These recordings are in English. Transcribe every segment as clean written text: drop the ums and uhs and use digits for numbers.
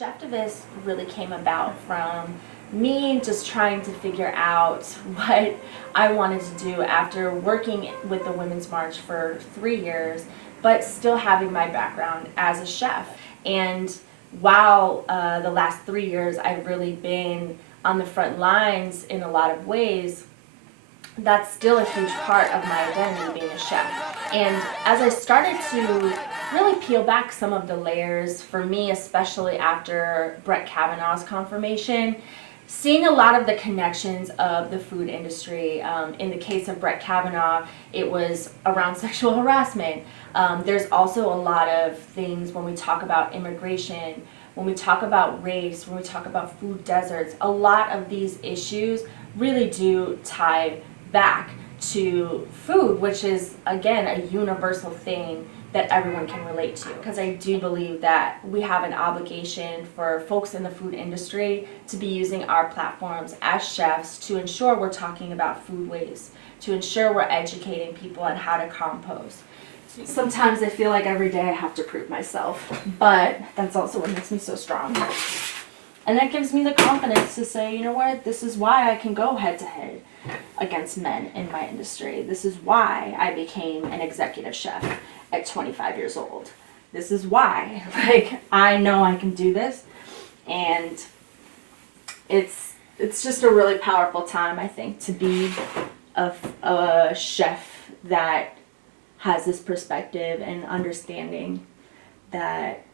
Cheftivist really came about from me just trying to figure out what I wanted to do after working with the Women's March for 3 years, but still having my background as a chef. And while the last 3 years I've really been on the front lines in a lot of ways, that's still a huge part of my identity, being a chef. And as I started to really peel back some of the layers, for me, especially after Brett Kavanaugh's confirmation, seeing a lot of the connections of the food industry. In the case of Brett Kavanaugh, it was around sexual harassment. There's also a lot of things when we talk about immigration, when we talk about race, when we talk about food deserts. A lot of these issues really do tie back to food, which is, again, a universal thing that everyone can relate to. Because I do believe that we have an obligation for folks in the food industry to be using our platforms as chefs to ensure we're talking about food waste, to ensure we're educating people on how to compost. Sometimes I feel like every day I have to prove myself, but that's also what makes me so strong. And that gives me the confidence to say, you know what, this is why I can go head to head against men in my industry. This is why I became an executive chef at 25 years old. This is why, I know I can do this. And it's just a really powerful time, I think, to be a chef that has this perspective and understanding that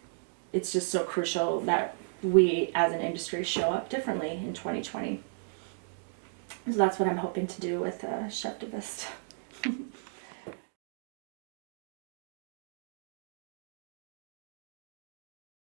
it's just so crucial that we as an industry show up differently in 2020. So that's what I'm hoping to do with Cheftivist.